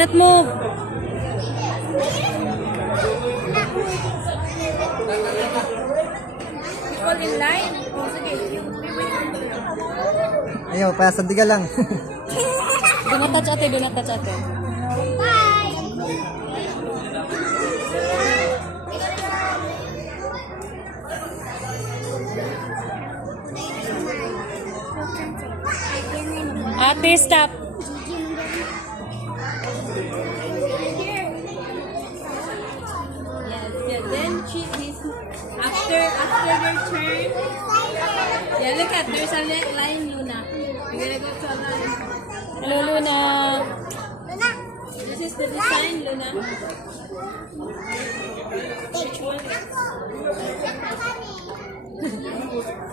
Banat mo. Fall in line. O, sige. Ayaw, pasandiga lang. Do not touch ate, do not touch ate. Ate, stop. Yes, yeah. Then she is after their turn. Yeah, look at there's a line, Luna. We're gonna go to a line. Hello, Luna. This is the design, Luna. Which one?